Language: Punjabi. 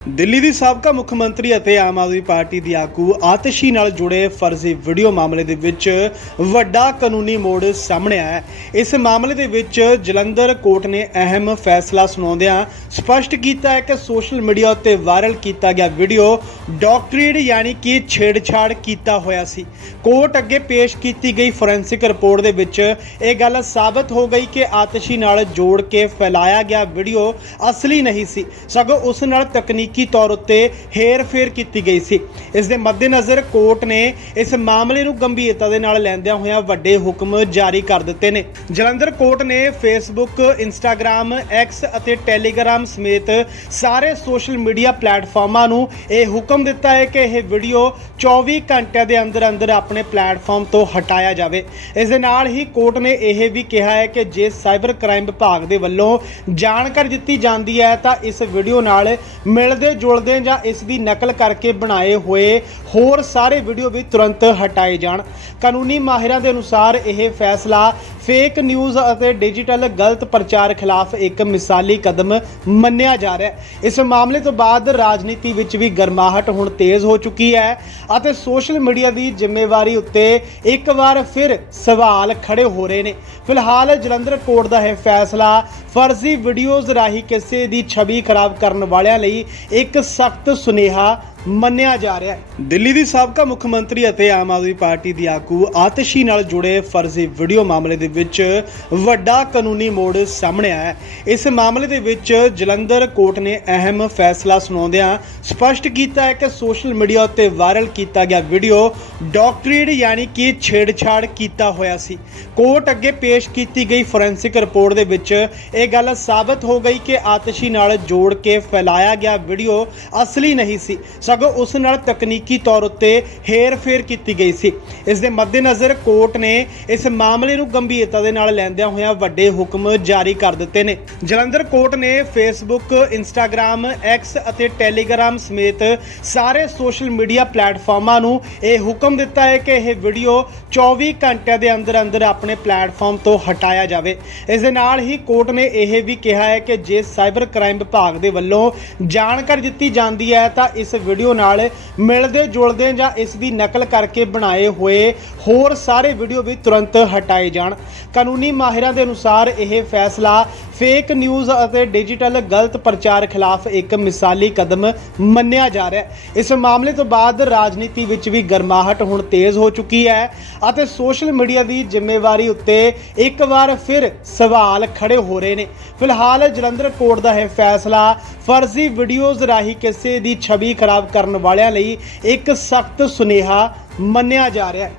ਦਿੱਲੀ ਦੀ ਸਾਬਕਾ ਮੁੱਖ ਮੰਤਰੀ ਅਤੇ ਆਮ ਆਦਮੀ ਪਾਰਟੀ ਦੀ ਆਗੂ ਆਤਸ਼ੀ ਨਾਲ ਜੁੜੇ ਫਰਜ਼ੀ ਵੀਡੀਓ ਮਾਮਲੇ ਦੇ ਵਿੱਚ ਵੱਡਾ ਕਾਨੂੰਨੀ ਮੋੜ ਸਾਹਮਣੇ ਆਇਆ ਹੈ। ਇਸ ਮਾਮਲੇ ਦੇ ਵਿੱਚ ਜਲੰਧਰ ਕੋਰਟ ਨੇ ਅਹਿਮ ਫੈਸਲਾ ਸੁਣਾਉਂਦਿਆਂ ਸਪਸ਼ਟ ਕੀਤਾ ਹੈ ਕਿ ਸੋਸ਼ਲ ਮੀਡੀਆ ਉੱਤੇ ਵਾਇਰਲ ਕੀਤਾ ਗਿਆ ਵੀਡੀਓ ਡਾਕਟਰੀਡ ਯਾਨੀ ਕਿ ਛੇੜਛਾੜ ਕੀਤਾ ਹੋਇਆ ਸੀ। ਕੋਰਟ ਅੱਗੇ ਪੇਸ਼ ਕੀਤੀ ਗਈ ਫੋਰੈਂਸਿਕ ਰਿਪੋਰਟ ਦੇ ਵਿੱਚ ਇਹ ਗੱਲ ਸਾਬਤ ਹੋ ਗਈ ਕਿ ਆਤਸ਼ੀ ਨਾਲ ਜੋੜ ਕੇ ਫੈਲਾਇਆ ਗਿਆ ਵੀਡੀਓ ਅਸਲੀ ਨਹੀਂ ਸੀ। ਸਗੋਂ ਉਸ ਨਾਲ ਤਕਨੀਕ ਤੌਰ ਉੱਤੇ ਹੇਰ-ਫੇਰ ਕੀਤੀ ਗਈ ਸੀ। ਇਸ ਦੇ ਮੱਦੇਨਜ਼ਰ ਕੋਰਟ ਨੇ ਇਸ ਮਾਮਲੇ ਨੂੰ ਗੰਭੀਰਤਾ ਦੇ ਨਾਲ ਲੈਂਦਿਆਂ ਹੋਇਆਂ ਵੱਡੇ ਹੁਕਮ ਜਾਰੀ ਕਰ ਦਿੱਤੇ ਨੇ। ਜਲੰਧਰ ਕੋਰਟ ਨੇ ਫੇਸਬੁੱਕ ਇੰਸਟਾਗ੍ਰam ਐਕਸ ਅਤੇ ਟੈਲੀਗ੍ਰਾਮ ਸਮੇਤ ਸਾਰੇ ਸੋਸ਼ਲ ਮੀਡੀਆ ਪਲੇਟਫਾਰਮਾਂ ਨੂੰ ਇਹ ਹੁਕਮ ਦਿੱਤਾ ਹੈ ਕਿ ਇਹ ਵੀਡੀਓ 24 ਘੰਟਿਆਂ ਦੇ ਅੰਦਰ ਅੰਦਰ ਆਪਣੇ ਪਲੇਟਫਾਰਮ ਤੋਂ ਹਟਾਇਆ ਜਾਵੇ। ਇਸ ਦੇ ਨਾਲ ਹੀ ਕੋਰਟ ਨੇ ਇਹ ਵੀ ਕਿਹਾ ਹੈ ਕਿ ਜੇ ਸਾਈਬਰ ਕ੍ਰਾਈਮ ਵਿਭਾਗ ਦੇ ਵੱਲੋਂ ਜਾਣਕਾਰੀ ਦਿੱਤੀ ਜਾਂਦੀ ਹੈ ਤਾਂ ਇਸ ਵੀਡੀਓ ਨਾਲ ਮਿਲ ਮਿਲਦੇ ਜੁਲਦੇ ਜਾਂ ਇਸ ਦੀ ਨਕਲ ਕਰਕੇ ਬਣਾਏ ਹੋਏ ਹੋਰ ਸਾਰੇ ਵੀਡੀਓ ਵੀ ਤੁਰੰਤ ਹਟਾਏ ਜਾਣ। ਕਾਨੂੰਨੀ ਮਾਹਿਰਾਂ ਦੇ ਅਨੁਸਾਰ ਇਹ ਫੈਸਲਾ ਫੇਕ ਨਿਊਜ਼ ਅਤੇ ਡਿਜੀਟਲ ਗਲਤ ਪ੍ਰਚਾਰ ਖਿਲਾਫ ਇੱਕ ਮਿਸਾਲੀ ਕਦਮ ਮੰਨਿਆ ਜਾ ਰਿਹਾ ਹੈ। ਇਸ ਮਾਮਲੇ ਤੋਂ ਬਾਅਦ ਰਾਜਨੀਤੀ ਵਿੱਚ ਵੀ ਗਰਮਾਹਟ ਹੁਣ ਤੇਜ਼ ਹੋ ਚੁੱਕੀ ਹੈ ਅਤੇ ਸੋਸ਼ਲ ਮੀਡੀਆ ਦੀ ਜ਼ਿੰਮੇਵਾਰੀ ਉੱਤੇ ਇੱਕ ਵਾਰ ਫਿਰ ਸਵਾਲ ਖੜੇ ਹੋ ਰਹੇ ਨੇ। ਫਿਲਹਾਲ ਜਲੰਧਰ ਕੋਰਟ ਦਾ ਇਹ ਫੈਸਲਾ ਫਰਜ਼ੀ ਵੀਡੀਓਜ਼ ਰਾਹੀਂ ਕਿਸੇ ਦੀ ਛਵੀ ਖਰਾਬ ਕਰਨ ਵਾਲਿਆਂ ਲਈ ਇੱਕ ਸਖਤ ਸੁਨੇਹਾ ਮੰਨਿਆ ਜਾ ਰਿਹਾ ਹੈ। ਦਿੱਲੀ ਦੀ ਸਾਬਕਾ ਮੁੱਖ ਮੰਤਰੀ ਅਤੇ ਆਮ ਆਦਮੀ ਪਾਰਟੀ ਦੀ ਆਗੂ ਆਤਸ਼ੀ ਨਾਲ ਜੁੜੇ ਫਰਜ਼ੀ ਵੀਡੀਓ ਮਾਮਲੇ ਦੇ ਵਿੱਚ ਵੱਡਾ ਕਾਨੂੰਨੀ ਮੋੜ ਸਾਹਮਣੇ ਆਇਆ ਹੈ। ਇਸ ਮਾਮਲੇ ਦੇ ਵਿੱਚ ਜਲੰਧਰ ਕੋਰਟ ਨੇ ਅਹਿਮ ਫੈਸਲਾ ਸੁਣਾਉਂਦਿਆਂ ਸਪਸ਼ਟ ਕੀਤਾ ਹੈ ਕਿ ਸੋਸ਼ਲ ਮੀਡੀਆ ਉੱਤੇ ਵਾਇਰਲ ਕੀਤਾ ਗਿਆ ਵੀਡੀਓ ਡਾਕਟਰੀਡ ਯਾਨੀ ਕਿ ਛੇੜਛਾੜ ਕੀਤਾ ਹੋਇਆ ਸੀ। ਕੋਰਟ ਅੱਗੇ ਪੇਸ਼ ਕੀਤੀ ਗਈ ਫੋਰੈਂਸਿਕ ਰਿਪੋਰਟ ਦੇ ਵਿੱਚ ਇਹ ਗੱਲ ਸਾਬਤ ਹੋ ਗਈ ਕਿ ਆਤਸ਼ੀ ਨਾਲ ਜੋੜ ਕੇ ਫੈਲਾਇਆ ਗਿਆ ਵੀਡੀਓ ਅਸਲੀ ਨਹੀਂ ਸੀ। ਸਗੋਂ ਉਸ ਨਾਲ ਤਕਨੀਕੀ ਤੌਰ ਉੱਤੇ ਹੇਰ-ਫੇਰ ਕੀਤੀ ਗਈ ਸੀ। ਇਸ ਦੇ ਮੱਦੇਨਜ਼ਰ ਕੋਰਟ ਨੇ ਇਸ ਮਾਮਲੇ ਨੂੰ ਗੰਭੀਰਤਾ ਦੇ ਨਾਲ ਲੈਂਦਿਆਂ ਹੋਇਆਂ ਵੱਡੇ ਹੁਕਮ ਜਾਰੀ ਕਰ ਦਿੱਤੇ ਨੇ। ਜਲੰਧਰ ਕੋਰਟ ਨੇ ਫੇਸਬੁੱਕ ਇੰਸਟਾਗ੍ਰam ਐਕਸ ਅਤੇ ਟੈਲੀਗ੍ਰਾਮ ਸਮੇਤ ਸਾਰੇ ਸੋਸ਼ਲ ਮੀਡੀਆ ਪਲੇਟਫਾਰਮਾਂ ਨੂੰ ਇਹ ਹੁਕਮ ਦਿੱਤਾ ਹੈ ਕਿ ਇਹ ਵੀਡੀਓ 24 ਘੰਟਿਆਂ ਦੇ ਅੰਦਰ ਅੰਦਰ ਆਪਣੇ ਪਲੇਟਫਾਰਮ ਤੋਂ ਹਟਾਇਆ ਜਾਵੇ। ਇਸ ਦੇ ਨਾਲ ਹੀ ਕੋਰਟ ਨੇ ਇਹ ਵੀ ਕਿਹਾ ਹੈ ਕਿ ਜੇ ਸਾਈਬਰ ਕ੍ਰਾਈਮ ਵਿਭਾਗ ਦੇ ਵੱਲੋਂ ਜਾਣਕਾਰੀ ਦਿੱਤੀ ਜਾਂਦੀ ਹੈ ਤਾਂ ਇਸ ਵੀਡੀਓ ਨਾਲ ਮਿਲਦੇ ਜੁਲਦੇ ਜਾਂ ਇਸ ਦੀ ਨਕਲ ਕਰਕੇ ਬਣਾਏ ਹੋਏ ਹੋਰ ਸਾਰੇ ਵੀਡੀਓ ਵੀ ਤੁਰੰਤ ਹਟਾਏ ਜਾਣ। ਕਾਨੂੰਨੀ ਮਾਹਿਰਾਂ ਦੇ ਅਨੁਸਾਰ ਇਹ ਫੈਸਲਾ ਫੇਕ ਨਿਊਜ਼ ਅਤੇ ਡਿਜੀਟਲ ਗਲਤ ਪ੍ਰਚਾਰ ਖਿਲਾਫ ਇੱਕ ਮਿਸਾਲੀ ਕਦਮ ਮੰਨਿਆ ਜਾ ਰਿਹਾ ਹੈ। ਇਸ ਮਾਮਲੇ ਤੋਂ ਬਾਅਦ ਰਾਜਨੀਤੀ ਵਿੱਚ ਵੀ ਗਰਮਾਹਟ ਹੁਣ ਤੇਜ਼ ਹੋ ਚੁੱਕੀ ਹੈ ਅਤੇ ਸੋਸ਼ਲ ਮੀਡੀਆ ਦੀ ਜ਼ਿੰਮੇਵਾਰੀ ਉੱਤੇ ਇੱਕ ਵਾਰ ਫਿਰ ਸਵਾਲ ਖੜੇ ਹੋ ਰਹੇ ਨੇ। ਫਿਲਹਾਲ ਜਲੰਧਰ ਕੋਰਟ ਦਾ ਇਹ ਫੈਸਲਾ ਫਰਜ਼ੀ ਵੀਡੀਓਜ਼ ਰਾਹੀਂ ਕਿਸੇ ਦੀ ਛਵੀ ਖਰਾਬ ਕਰਨ ਵਾਲਿਆਂ ਲਈ ਇੱਕ ਸਖਤ ਸੁਨੇਹਾ ਮੰਨਿਆ ਜਾ ਰਿਹਾ ਹੈ।